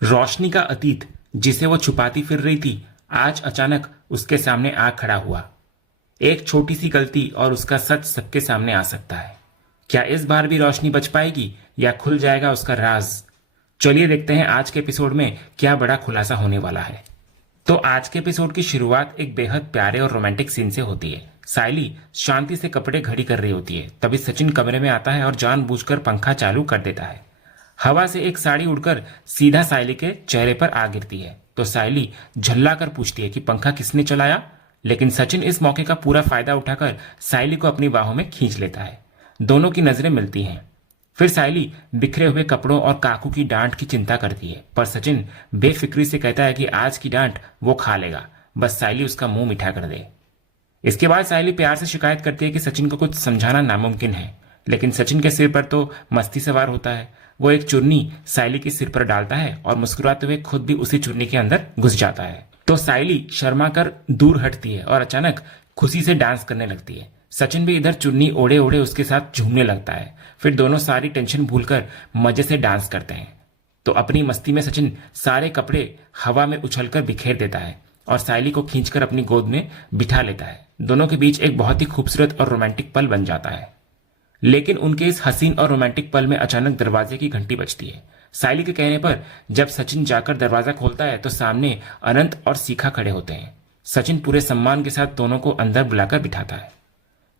रोशनी का अतीत जिसे वो छुपाती फिर रही थी, आज अचानक उसके सामने आ खड़ा हुआ। एक छोटी सी गलती और उसका सच सबके सामने आ सकता है। क्या इस बार भी रोशनी बच पाएगी या खुल जाएगा उसका राज? चलिए देखते हैं आज के एपिसोड में क्या बड़ा खुलासा होने वाला है। तो आज के एपिसोड की शुरुआत एक बेहद प्यारे और रोमांटिक सीन से होती है। साइली शांति से कपड़े घड़ी कर रही होती है, तभी सचिन कमरे में आता है और जानबूझकर पंखा चालू कर देता है। हवा से एक साड़ी उड़कर सीधा साइली के चेहरे पर आ गिरती है, तो साइली झल्ला कर पूछती है कि पंखा किसने चलाया। लेकिन सचिन इस मौके का पूरा फायदा उठाकर साइली को अपनी बाहों में खींच लेता है। दोनों की नजरें मिलती हैं। फिर साइली बिखरे हुए कपड़ों और काकू की डांट की चिंता करती है, पर सचिन बेफिक्री से कहता है कि आज की डांट वो खा लेगा, बस साइली उसका मुंह मीठा कर दे। इसके बाद साइली प्यार से शिकायत करती है कि सचिन को कुछ समझाना नामुमकिन है, लेकिन सचिन के सिर पर तो मस्ती सवार होता है। वो एक चुन्नी साइली के सिर पर डालता है और मुस्कुराते हुए खुद भी उसी चुन्नी के अंदर घुस जाता है। तो साइली शर्मा कर दूर हटती है और अचानक खुशी से डांस करने लगती है। सचिन भी इधर चुन्नी ओढ़े ओढ़े उसके साथ झूमने लगता है। फिर दोनों सारी टेंशन भूलकर मजे से डांस करते हैं। तो अपनी मस्ती में सचिन सारे कपड़े हवा में उछलकर बिखेर देता है और साइली को खींचकर अपनी गोद में बिठा लेता है। दोनों के बीच एक बहुत ही खूबसूरत और रोमांटिक पल बन जाता है। लेकिन उनके इस हसीन और रोमांटिक पल में अचानक दरवाजे की घंटी बजती है। साइली के कहने पर जब सचिन जाकर दरवाजा खोलता है तो सामने अनंत और शिखा खड़े होते हैं। सचिन पूरे सम्मान के साथ दोनों को अंदर बुलाकर बिठाता है।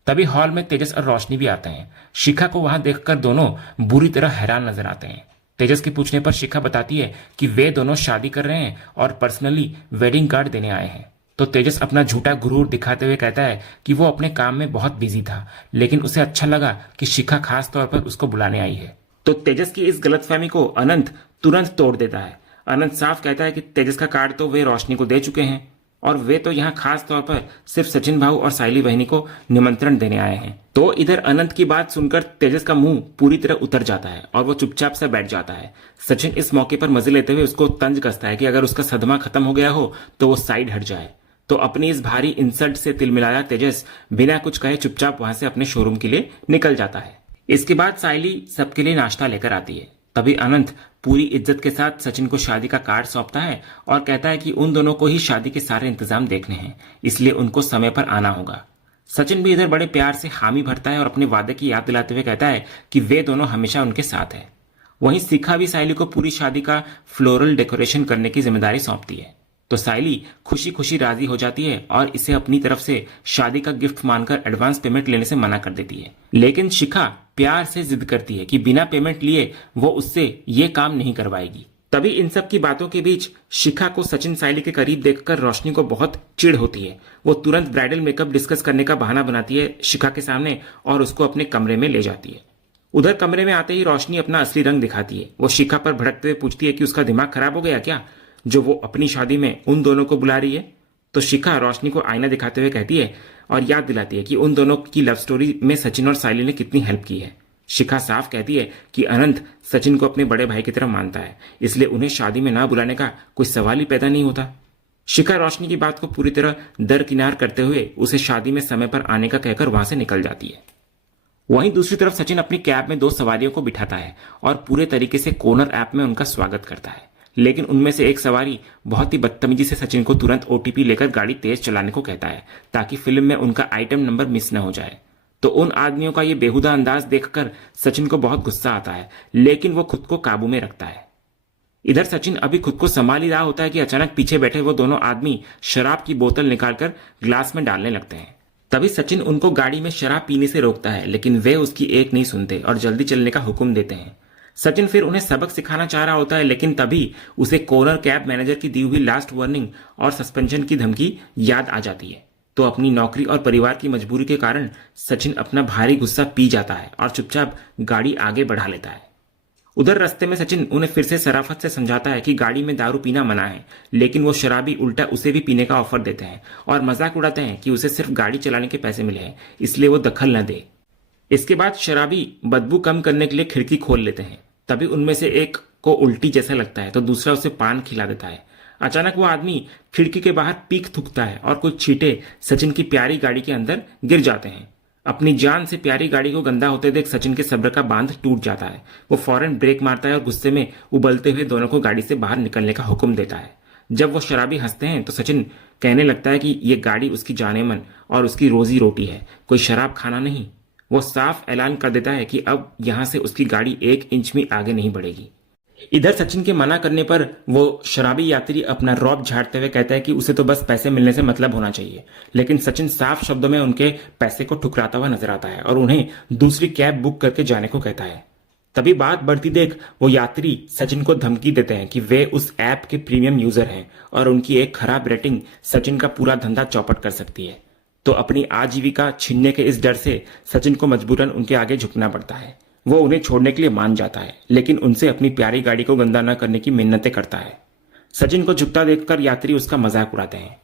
तभी हॉल में तेजस और रोशनी भी आते हैं। शिखा को वहां देखकर दोनों बुरी तरह हैरान नजर आते हैं। तेजस के पूछने पर शिखा बताती है कि वे दोनों शादी कर रहे हैं और पर्सनली वेडिंग कार्ड देने आए हैं। तो तेजस अपना झूठा गुरूर दिखाते हुए कहता है कि वो अपने काम में बहुत बिजी था, लेकिन उसे अच्छा लगा कि शिखा खास तौर पर उसको बुलाने आई है। तो तेजस की इस गलतफहमी को अनंत तुरंत तोड़ देता है। अनंत साफ कहता है कि तेजस का कार्ड तो वे रोशनी को दे चुके हैं और वे तो यहाँ खास तौर पर सिर्फ सचिन भाऊ और साइली बहनी को निमंत्रण देने आए हैं। तो इधर अनंत की बात सुनकर तेजस का मुंह पूरी तरह उतर जाता है और वो चुपचाप से बैठ जाता है। सचिन इस मौके पर मजे लेते हुए उसको तंज कसता है कि अगर उसका सदमा खत्म हो गया हो तो वो साइड हट जाए। तो अपनी इस भारी इंसल्ट से तिलमिलाया तेजस बिना कुछ कहे चुपचाप वहां से अपने शोरूम के लिए निकल जाता है। इसके बाद साइली सबके लिए नाश्ता लेकर आती है। तभी अनंत पूरी इज्जत के साथ सचिन को शादी का कार्ड सौंपता है और कहता है कि उन दोनों को ही शादी के सारे इंतजाम देखने हैं, इसलिए उनको समय पर आना होगा। सचिन भी इधर बड़े प्यार से हामी भरता है और अपने वादे की याद दिलाते हुए कहता है कि वे दोनों हमेशा उनके साथ है। वहीं शिखा भी साइली को पूरी शादी का फ्लोरल डेकोरेशन करने की जिम्मेदारी सौंपती है। तो साइली खुशी खुशी राजी हो जाती है और इसे अपनी तरफ से शादी का गिफ्ट मानकर एडवांस पेमेंट लेने से मना कर देती है। लेकिन शिखा प्यार से जिद करती है कि बिना पेमेंट लिए वो उससे ये काम नहीं करवाएगी। तभी इन सब की बातों के बीच शिखा को सचिन साइली के करीब देखकर रोशनी को बहुत चिढ़ होती है। वो तुरंत ब्राइडल मेकअप डिस्कस करने का बहाना बनाती है शिखा के सामने और उसको अपने कमरे में ले जाती है। उधर कमरे में आते ही रोशनी अपना असली रंग दिखाती है। वो शिखा पर भड़कते हुए पूछती है कि उसका दिमाग खराब हो गया क्या, जो वो अपनी शादी में उन दोनों को बुला रही है। तो शिखा रोशनी को आईना दिखाते हुए कहती है और याद दिलाती है कि उन दोनों की लव स्टोरी में सचिन और साइली ने कितनी हेल्प की है। शिखा साफ कहती है कि अनंत सचिन को अपने बड़े भाई की तरह मानता है, इसलिए उन्हें शादी में ना बुलाने का कोई सवाल ही पैदा नहीं होता। शिखा रोशनी की बात को पूरी तरह दरकिनार करते हुए उसे शादी में समय पर आने का कहकर वहां से निकल जाती है। वहीं दूसरी तरफ सचिन अपनी कैब में दो सवारियों को बिठाता है और पूरे तरीके से कोनर ऐप में उनका स्वागत करता है। लेकिन उनमें से एक सवारी बहुत ही बदतमीजी से सचिन को तुरंत ओटीपी लेकर गाड़ी तेज चलाने को कहता है ताकि फिल्म में उनका आइटम नंबर मिस न हो जाए। तो उन आदमियों का ये बेहुदा अंदाज देखकर सचिन को बहुत गुस्सा आता है, लेकिन वो खुद को काबू में रखता है। इधर सचिन अभी खुद को संभाल ही रहा होता है कि अचानक पीछे बैठे वो दोनों आदमी शराब की बोतल निकालकर ग्लास में डालने लगते हैं। तभी सचिन उनको गाड़ी में शराब पीने से रोकता है, लेकिन वे उसकी एक नहीं सुनते और जल्दी चलने का हुक्म देते हैं। सचिन फिर उन्हें सबक सिखाना चाह रहा होता है, लेकिन तभी उसे कोनर कैब मैनेजर की दी हुई लास्ट वार्निंग और सस्पेंशन की धमकी याद आ जाती है। तो अपनी नौकरी और परिवार की मजबूरी के कारण सचिन अपना भारी गुस्सा पी जाता है और चुपचाप गाड़ी आगे बढ़ा लेता है। उधर रास्ते में सचिन उन्हें फिर से शराफत से समझाता है कि गाड़ी में दारू पीना मना है, लेकिन वो शराबी उल्टा उसे भी पीने का ऑफर देते हैं और मजाक उड़ाते हैं कि उसे सिर्फ गाड़ी चलाने के पैसे मिले हैं, इसलिए वो दखल न दे। इसके बाद शराबी बदबू कम करने के लिए खिड़की खोल लेते हैं। तभी उनमें से एक को उल्टी जैसा लगता है तो दूसरा उसे पान खिला देता है। अचानक वो आदमी खिड़की के बाहर पीक थूकता है और कुछ छींटे सचिन की प्यारी गाड़ी के अंदर गिर जाते हैं। अपनी जान से प्यारी गाड़ी को गंदा होते देख सचिन के सब्र का बांध टूट जाता है। वो फौरन ब्रेक मारता है और गुस्से में उबलते हुए दोनों को गाड़ी से बाहर निकलने का हुक्म देता है। जब वो शराबी हंसते हैं तो सचिन कहने लगता है कि ये गाड़ी उसकी जानेमन और उसकी रोजी रोटी है, कोई शराब खाना नहीं। वो साफ ऐलान कर देता है कि अब यहां से उसकी गाड़ी 1 इंच भी आगे नहीं बढ़ेगी। इधर सचिन के मना करने पर वो शराबी यात्री अपना रौब झाड़ते हुए कहता है कि उसे तो बस पैसे मिलने से मतलब होना चाहिए। लेकिन सचिन साफ शब्दों में उनके पैसे को ठुकराता हुआ नजर आता है और उन्हें दूसरी कैब बुक करके जाने को कहता है। तभी बात बढ़ती देख वो यात्री सचिन को धमकी देते हैं कि वे उस ऐप के प्रीमियम यूजर हैं और उनकी एक खराब रेटिंग सचिन का पूरा धंधा चौपट कर सकती है। तो अपनी आजीविका छीनने के इस डर से सचिन को मजबूरन उनके आगे झुकना पड़ता है। वो उन्हें छोड़ने के लिए मान जाता है, लेकिन उनसे अपनी प्यारी गाड़ी को गंदा न करने की मिन्नतें करता है। सचिन को झुकता देखकर यात्री उसका मजाक उड़ाते हैं।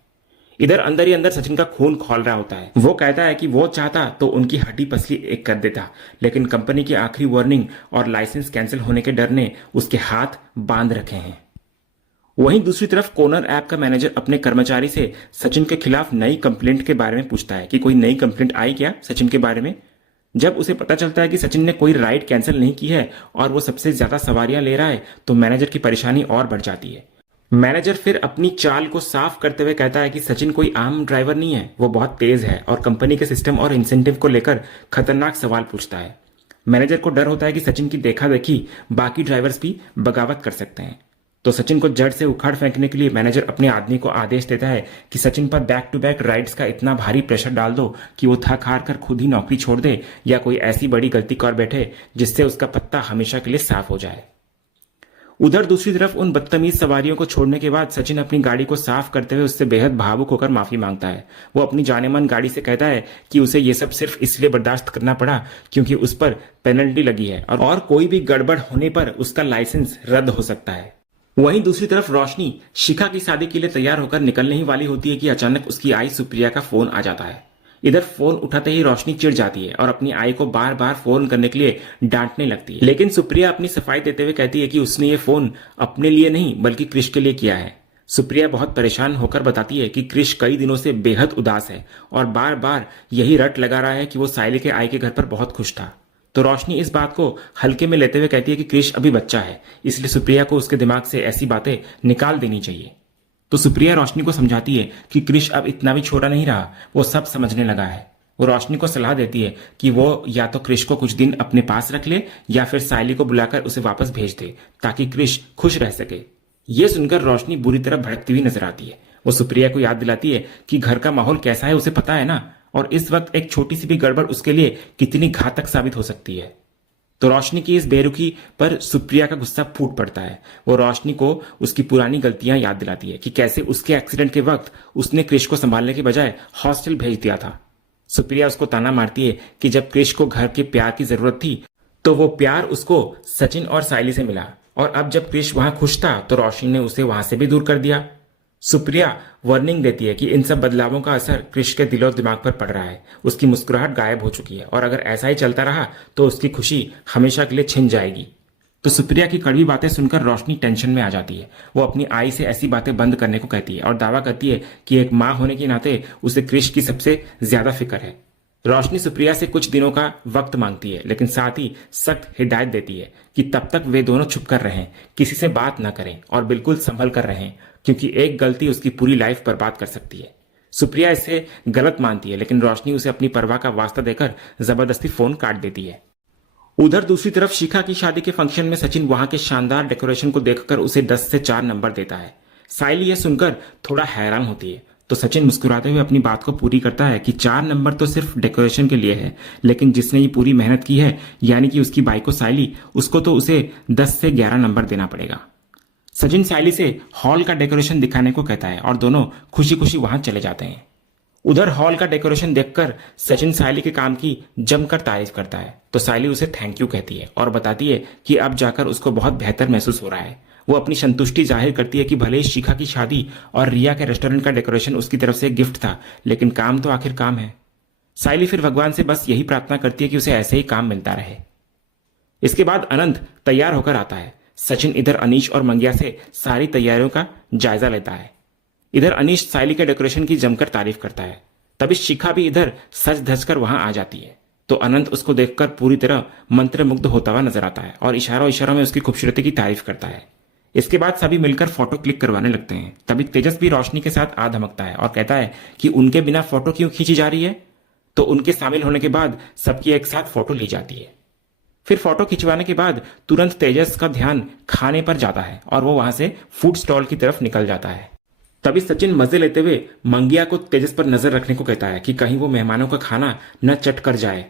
इधर अंदर ही अंदर सचिन का खून खौल रहा होता है। वो कहता है कि वो चाहता तो उनकी हड्डी पसली एक कर देता, लेकिन कंपनी की आखिरी वार्निंग और लाइसेंस कैंसिल होने के डर ने उसके हाथ बांध रखे हैं। वहीं दूसरी तरफ कोनर ऐप का मैनेजर अपने कर्मचारी से सचिन के खिलाफ नई कंप्लेंट के बारे में पूछता है कि कोई नई कंप्लेंट आई क्या सचिन के बारे में। जब उसे पता चलता है कि सचिन ने कोई राइड कैंसिल नहीं की है और वो सबसे ज्यादा सवारियां ले रहा है तो मैनेजर की परेशानी और बढ़ जाती है। मैनेजर फिर अपनी चाल को साफ करते हुए कहता है कि सचिन कोई आम ड्राइवर नहीं है, वो बहुत तेज है और कंपनी के सिस्टम और इंसेंटिव को लेकर खतरनाक सवाल पूछता है। मैनेजर को डर होता है कि सचिन की देखा देखी बाकी ड्राइवर्स भी बगावत कर सकते हैं। तो सचिन को जड़ से उखाड़ फेंकने के लिए मैनेजर अपने आदमी को आदेश देता है कि सचिन पर बैक टू बैक राइड्स का इतना भारी प्रेशर डाल दो कि वो थक हार कर खुद ही नौकरी छोड़ दे या कोई ऐसी बड़ी गलती कर बैठे जिससे उसका पत्ता हमेशा के लिए साफ हो जाए। उधर दूसरी तरफ उन बदतमीज सवारियों को छोड़ने के बाद सचिन अपनी गाड़ी को साफ करते हुए उससे बेहद भावुक होकर माफी मांगता है। वो अपनी जानेमन गाड़ी से कहता है कि उसे ये सब सिर्फ इसलिए बर्दाश्त करना पड़ा क्योंकि उस पर पेनल्टी लगी है और कोई भी गड़बड़ होने पर उसका लाइसेंस रद्द हो सकता है। वहीं दूसरी तरफ रोशनी शिखा की शादी के लिए तैयार होकर निकलने ही वाली होती है कि अचानक उसकी आई सुप्रिया का फोन आ जाता है। इधर फोन उठाते ही रोशनी चिढ़ जाती है और अपनी आई को बार बार फोन करने के लिए डांटने लगती है। लेकिन सुप्रिया अपनी सफाई देते हुए कहती है कि उसने ये फोन अपने लिए नहीं बल्कि क्रिश के लिए किया है। सुप्रिया बहुत परेशान होकर बताती है कि क्रिश कई दिनों से बेहद उदास है और बार बार यही रट लगा रहा है कि वो साइली के आई के घर पर बहुत खुश था। तो रोशनी इस बात को हल्के में लेते हुए कहती है कि क्रिश अभी बच्चा है, इसलिए सुप्रिया को उसके दिमाग से ऐसी बातें निकाल देनी चाहिए। तो सुप्रिया रोशनी को समझाती है कि क्रिश अब इतना भी छोटा नहीं रहा, वो सब समझने लगा है। वो रोशनी को सलाह देती है कि वो या तो क्रिश को कुछ दिन अपने पास रख ले या फिर साइली को बुलाकर उसे वापस भेज दे ताकि क्रिश खुश रह सके। ये सुनकर रोशनी बुरी तरह भड़कती हुई नजर आती है। वो सुप्रिया को याद दिलाती है कि घर का माहौल कैसा है उसे पता है ना, और इस वक्त एक छोटी सी भी गड़बड़ उसके लिए कितनी घातक साबित हो सकती है। तो रोशनी की इस बेरुखी पर सुप्रिया का गुस्सा फूट पड़ता है। वो रोशनी को उसकी पुरानी गलतियां याद दिलाती है कि कैसे उसके एक्सीडेंट के वक्त उसने क्रिश को संभालने के बजाय हॉस्टल भेज दिया था। सुप्रिया उसको ताना मारती है कि जब क्रिश को घर के प्यार की जरूरत थी तो वो प्यार उसको सचिन और साइली से मिला, और अब जब क्रिश वहां खुश था तो रोशनी ने उसे वहां से भी दूर कर दिया। सुप्रिया वार्निंग देती है कि इन सब बदलावों का असर क्रिश के दिलो दिमाग पर पड़ रहा है। उसकी मुस्कुराहट गायब हो चुकी है और अगर ऐसा ही चलता रहा तो उसकी खुशी हमेशा के लिए छिन जाएगी। तो सुप्रिया की कड़वी बातें सुनकर रोशनी टेंशन में आ जाती है। वो अपनी आई से ऐसी बातें बंद करने को कहती है और दावा करती है कि एक माँ होने के नाते उसे क्रिश की सबसे ज्यादा फिक्र है। रोशनी सुप्रिया से कुछ दिनों का वक्त मांगती है, लेकिन साथ ही सख्त हिदायत देती है कि तब तक वे दोनों छुप कर रहें, किसी से बात न करें और बिल्कुल संभल कर रहें, क्योंकि एक गलती उसकी पूरी लाइफ बर्बाद कर सकती है। सुप्रिया इसे गलत मानती है, लेकिन रोशनी उसे अपनी परवाह का वास्ता देकर जबरदस्ती फोन काट देती है। उधर दूसरी तरफ शिखा की शादी के फंक्शन में सचिन वहां के शानदार डेकोरेशन को देखकर उसे 10 से 4 नंबर देता है। साइली यह सुनकर थोड़ा हैरान होती है, तो सचिन मुस्कुराते हुए अपनी बात को पूरी करता है कि 4 नंबर तो सिर्फ डेकोरेशन के लिए है, लेकिन जिसने ये पूरी मेहनत की है यानी कि उसकी बाइक को साइली, उसको तो उसे 10 से 11 नंबर देना पड़ेगा। सचिन साइली से हॉल का डेकोरेशन दिखाने को कहता है और दोनों खुशी खुशी वहां चले जाते हैं। उधर हॉल का डेकोरेशन देखकर सचिन साइली के काम की जमकर तारीफ करता है, तो साइली उसे थैंक यू कहती है और बताती है कि अब जाकर उसको बहुत बेहतर महसूस हो रहा है। वो अपनी संतुष्टि जाहिर करती है कि भले ही शिखा की शादी और रिया के रेस्टोरेंट का डेकोरेशन उसकी तरफ से एक गिफ्ट था, लेकिन काम तो आखिर काम है। साइली फिर भगवान से बस यही प्रार्थना करती है कि उसे ऐसे ही काम मिलता रहे। इसके बाद अनंत तैयार होकर आता है। सचिन इधर अनीश और मंगिया से सारी तैयारियों का जायजा लेता है। इधर अनीश साइली के डेकोरेशन की जमकर तारीफ करता है। तभी शिखा भी इधर सज धज कर वहां आ जाती है। तो अनंत उसको देखकर पूरी तरह मंत्रमुग्ध होता हुआ नजर आता है और इशारों इशारों में उसकी खूबसूरती की तारीफ करता है। इसके बाद सभी मिलकर फोटो क्लिक करवाने लगते हैं। तभी तेजस भी रोशनी के साथ आ धमकता है और कहता है कि उनके बिना फोटो क्यों खींची जा रही है। तो उनके शामिल होने के बाद सबकी एक साथ फोटो ली जाती है। फिर फोटो खिंचवाने के बाद तुरंत तेजस का ध्यान खाने पर जाता है और वो वहां से फूड स्टॉल की तरफ निकल जाता है। तभी सचिन मजे लेते हुए मंगिया को तेजस पर नजर रखने को कहता है कि कहीं वो मेहमानों का खाना न चट कर जाए।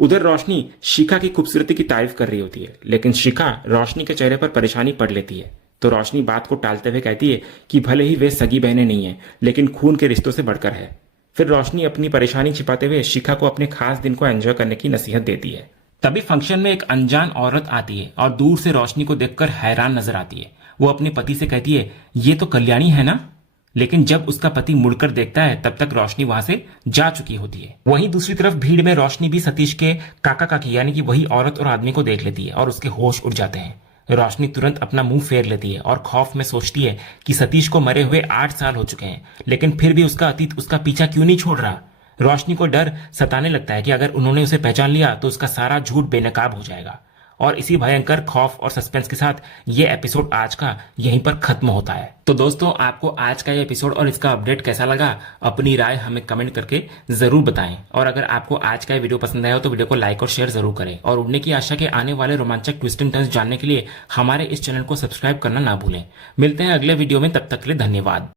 उधर रोशनी शिखा की खूबसूरती की तारीफ कर रही होती है, लेकिन शिखा रोशनी के चेहरे पर परेशानी पड़ लेती है। तो रोशनी बात को टालते हुए कहती है कि भले ही वे सगी बहनें नहीं है, लेकिन खून के रिश्तों से बढ़कर है। फिर रोशनी अपनी परेशानी छिपाते हुए शिखा को अपने खास दिन को एंजॉय करने की नसीहत देती है। तभी फंक्शन में एक अनजान औरत आती है और दूर से रोशनी को देखकर हैरान नजर आती है। वो अपने पति से कहती है, ये तो कल्याणी है ना। लेकिन जब उसका पति मुड़कर देखता है तब तक रोशनी वहां से जा चुकी होती है। वहीं दूसरी तरफ भीड़ में रोशनी भी सतीश के काका काकी यानी कि वही औरत और आदमी को देख लेती है और उसके होश उड़ जाते हैं। रोशनी तुरंत अपना मुंह फेर लेती है और खौफ में सोचती है कि सतीश को मरे हुए 8 साल हो चुके हैं, लेकिन फिर भी उसका अतीत उसका पीछा क्यों नहीं छोड़ रहा। रोशनी को डर सताने लगता है कि अगर उन्होंने उसे पहचान लिया तो उसका सारा झूठ बेनकाब हो जाएगा। और इसी भयंकर खौफ और सस्पेंस के साथ ये एपिसोड आज का यहीं पर खत्म होता है। तो दोस्तों, आपको आज का ये एपिसोड और इसका अपडेट कैसा लगा, अपनी राय हमें कमेंट करके जरूर बताएं। और अगर आपको आज का ये वीडियो पसंद आया हो तो वीडियो को लाइक और शेयर जरूर करें। और उड़ने की आशा के आने वाले रोमांचक ट्विस्ट एंड टर्न्स जानने के लिए हमारे इस चैनल को सब्सक्राइब करना ना भूलें। मिलते हैं अगले वीडियो में, तब तक के लिए धन्यवाद।